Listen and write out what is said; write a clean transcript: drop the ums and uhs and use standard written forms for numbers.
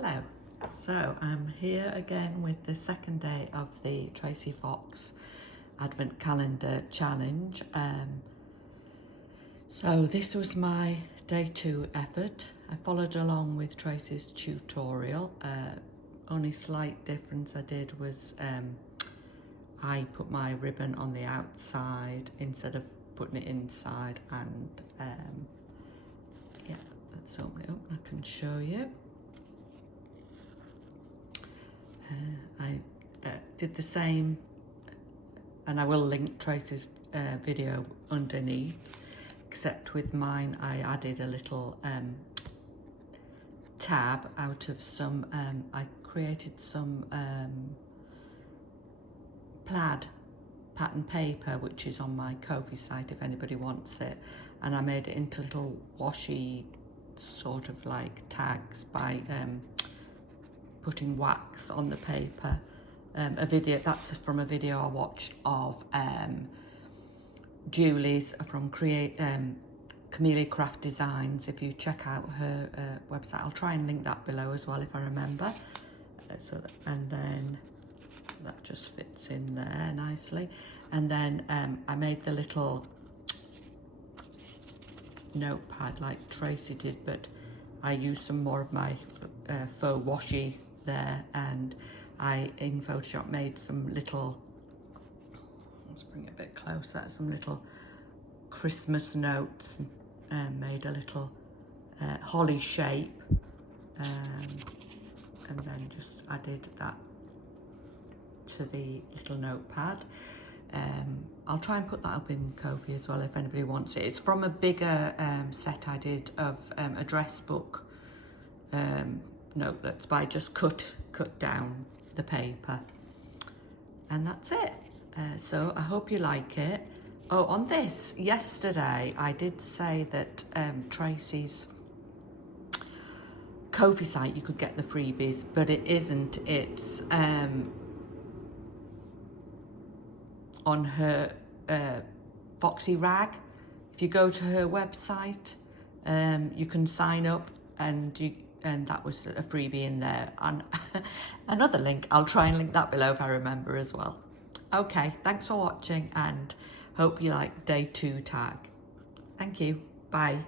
Hello, so I'm here again with the second day of the Tracie Fox Advent Calendar Challenge. So this was my day 2 effort. I followed along with Tracie's tutorial. Only slight difference I did was I put my ribbon on the outside instead of putting it inside, and yeah, let's open it up and I can show you. I did the same, and I will link Tracie's video underneath, except with mine I added a little tab out of some, I created some plaid pattern paper, which is on my Ko-fi site if anybody wants it, and I made it into little washi sort of like tags by putting wax on the paper. That's from a video I watched of Julie's from Camellia Craft Designs. If you check out her website, I'll try and link that below as well if I remember. And then that just fits in there nicely. And then I made the little notepad like Tracie did, but I used some more of my faux washi there, and I in Photoshop made some little, let's bring it a bit closer, some little Christmas notes, and made a little holly shape, and then just added that to the little notepad. I'll try and put that up in Ko-fi as well if anybody wants it. It's from a bigger set I did of address book notelets, but I just cut down the paper, and that's it. So I hope you like it. Oh, on this, yesterday I did say that Tracie's Ko-fi site you could get the freebies, but it isn't. It's on her Foxy Rag. If you go to her website, you can sign up, and that was a freebie in there. And another link, I'll try and link that below if I remember as well. Okay, thanks for watching, and hope you like day 2 tag. Thank you. Bye.